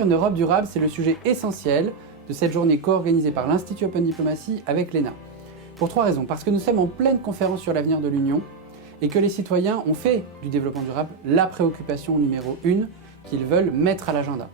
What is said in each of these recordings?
Construire une Europe durable, c'est le sujet essentiel de cette journée co-organisée par l'Institut Open Diplomacy avec l'ENA. Pour 3 raisons. Parce que nous sommes en pleine conférence sur l'avenir de l'Union et que les citoyens ont fait du développement durable la préoccupation numéro 1 qu'ils veulent mettre à l'agenda.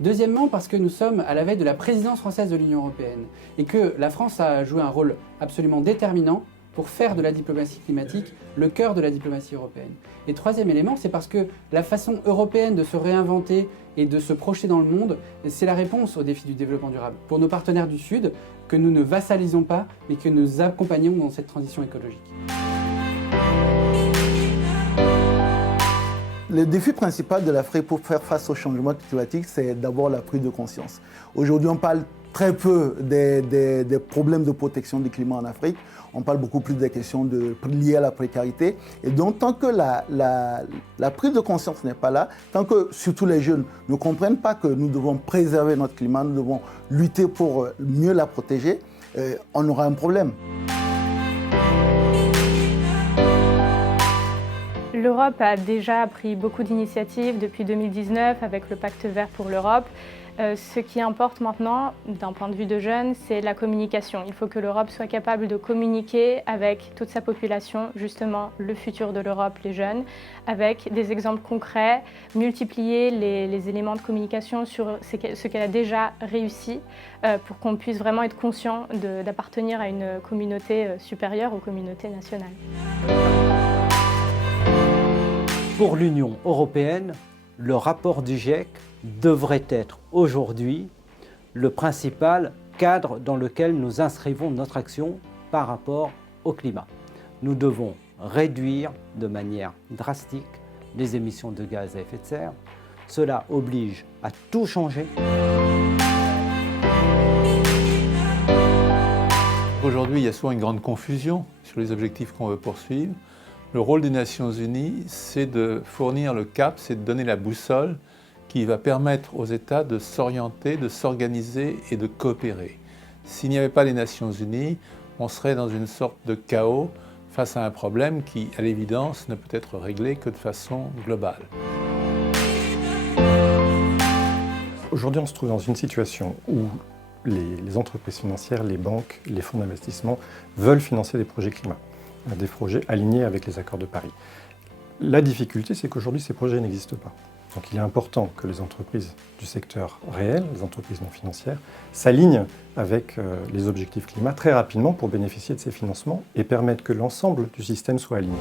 Deuxièmement, parce que nous sommes à la veille de la présidence française de l'Union européenne et que la France a joué un rôle absolument déterminant pour faire de la diplomatie climatique le cœur de la diplomatie européenne. Et troisième élément, c'est parce que la façon européenne de se réinventer et de se projeter dans le monde, c'est la réponse aux défis du développement durable. Pour nos partenaires du Sud, que nous ne vassalisons pas, mais que nous accompagnons dans cette transition écologique. Le défi principal de l'Afrique pour faire face au changement climatique, c'est d'abord la prise de conscience. Aujourd'hui, on parle très peu des problèmes de protection du climat en Afrique. On parle beaucoup plus des questions liées à la précarité. Et donc, tant que la prise de conscience n'est pas là, tant que surtout les jeunes ne comprennent pas que nous devons préserver notre climat, nous devons lutter pour mieux la protéger, on aura un problème. L'Europe a déjà pris beaucoup d'initiatives depuis 2019 avec le Pacte vert pour l'Europe. Ce qui importe maintenant, d'un point de vue de jeunes, c'est la communication. Il faut que l'Europe soit capable de communiquer avec toute sa population, justement le futur de l'Europe, les jeunes, avec des exemples concrets, multiplier les éléments de communication sur ce qu'elle a déjà réussi pour qu'on puisse vraiment être conscient d'appartenir à une communauté supérieure aux communautés nationales. Pour l'Union européenne, le rapport du GIEC devrait être aujourd'hui le principal cadre dans lequel nous inscrivons notre action par rapport au climat. Nous devons réduire de manière drastique les émissions de gaz à effet de serre. Cela oblige à tout changer. Aujourd'hui, il y a souvent une grande confusion sur les objectifs qu'on veut poursuivre. Le rôle des Nations Unies, c'est de fournir le cap, c'est de donner la boussole qui va permettre aux États de s'orienter, de s'organiser et de coopérer. S'il n'y avait pas les Nations Unies, on serait dans une sorte de chaos face à un problème qui, à l'évidence, ne peut être réglé que de façon globale. Aujourd'hui, on se trouve dans une situation où les entreprises financières, les banques, les fonds d'investissement veulent financer des projets climat, des projets alignés avec les accords de Paris. La difficulté, c'est qu'aujourd'hui, ces projets n'existent pas. Donc il est important que les entreprises du secteur réel, les entreprises non financières, s'alignent avec les objectifs climat très rapidement pour bénéficier de ces financements et permettre que l'ensemble du système soit aligné.